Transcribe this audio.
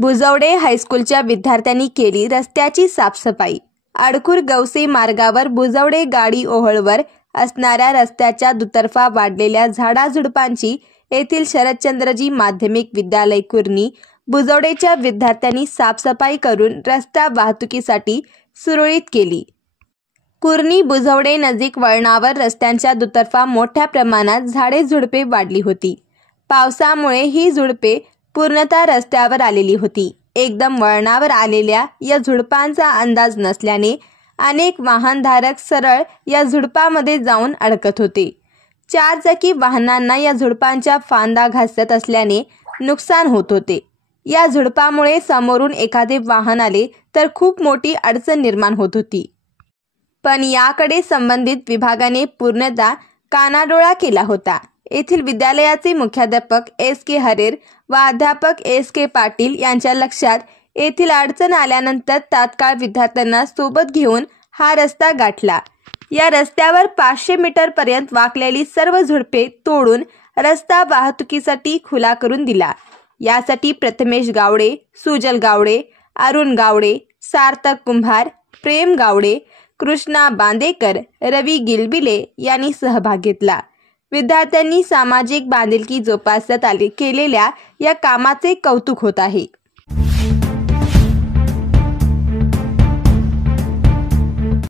बुजवडे हायस्कूलच्या विद्यार्थ्यांनी केली रस्त्याची साफसफाई। अडखूर गवसे मार्गावर बुजवडे गाडी ओहळवर असणाऱ्या रस्त्याच्या दुतर्फा वाढलेल्या झाडाझुडपांची येथील शरदचंद्रजी माध्यमिक विद्यालय कुर्णी बुजवडेच्या विद्यार्थ्यांनी साफसफाई करून रस्ता वाहतुकीसाठी सुरळीत केली। कुर्णी बुजवडे नजीक वळणावर रस्त्यांच्या दुतर्फा मोठ्या प्रमाणात झाडे झुडपे वाढली होती। पावसामुळे ही झुडपे पूर्णतः रस्त्यावर आलेली होती। एकदम वळणावर आलेल्या या झुडपांचा अंदाज नसल्याने अनेक वाहनधारक सरळ या झुडपामध्ये जाऊन अडकत होते। चारचाकी वाहनांना या झुडपांच्या फांद्या घासत असल्याने नुकसान होत होते। या झुडपामुळे समोरून एखादे वाहन आले तर खूप मोठी अडचण निर्माण होत होती। पण याकडे संबंधित विभागाने पूर्णतः कानाडोळा केला होता। येथील विद्यालयाचे मुख्याध्यापक एस.के. हरेर व अध्यापक एस.के. पाटील यांच्या लक्षात येथील अडचण आल्यानंतर तात्काळ विद्यार्थ्यांना सोबत घेऊन हा रस्ता गाठला। या रस्त्यावर 500 मीटर पर्यंत वाकलेली सर्व झुडपे तोडून रस्ता वाहतुकीसाठी खुला करून दिला। यासाठी प्रथमेश गावडे, सुजल गावडे, अरुण गावडे, सार्थक कुंभार, प्रेम गावडे, कृष्णा बांदेकर, रवी गिलबिले यांनी सहभाग घेतला। विद्यार्थ्यांनी सामाजिक बांधिलकी जोपासत केलेल्या या कामाचे कौतुक होत आहे।